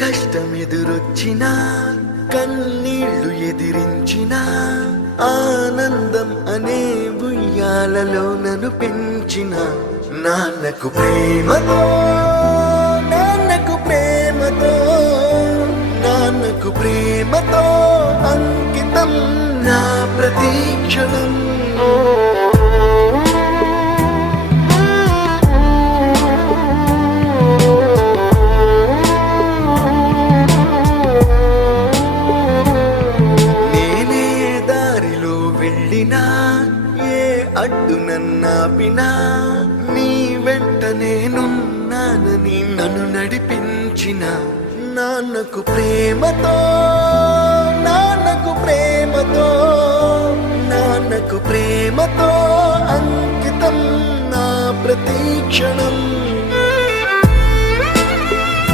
కష్టమెదురొచ్చినా కన్నీళ్లు ఎదిరించినా ఆనందం అనే ఉయ్యాలలో నన్ను పెంచిన నాన్నకు ప్రేమతో నాన్నకు ప్రేమతో నాన్నకు ప్రేమతో అంకితం నా ప్రతీక్షణం. ఏ అడ్డు నన్నాపినా నీ వెంట నేనున్నానని నన్ను నడిపించిన నాన్నకు ప్రేమతో నాన్నకు ప్రేమతో నాన్నకు ప్రేమతో అంకితం నా ప్రతీక్షణం.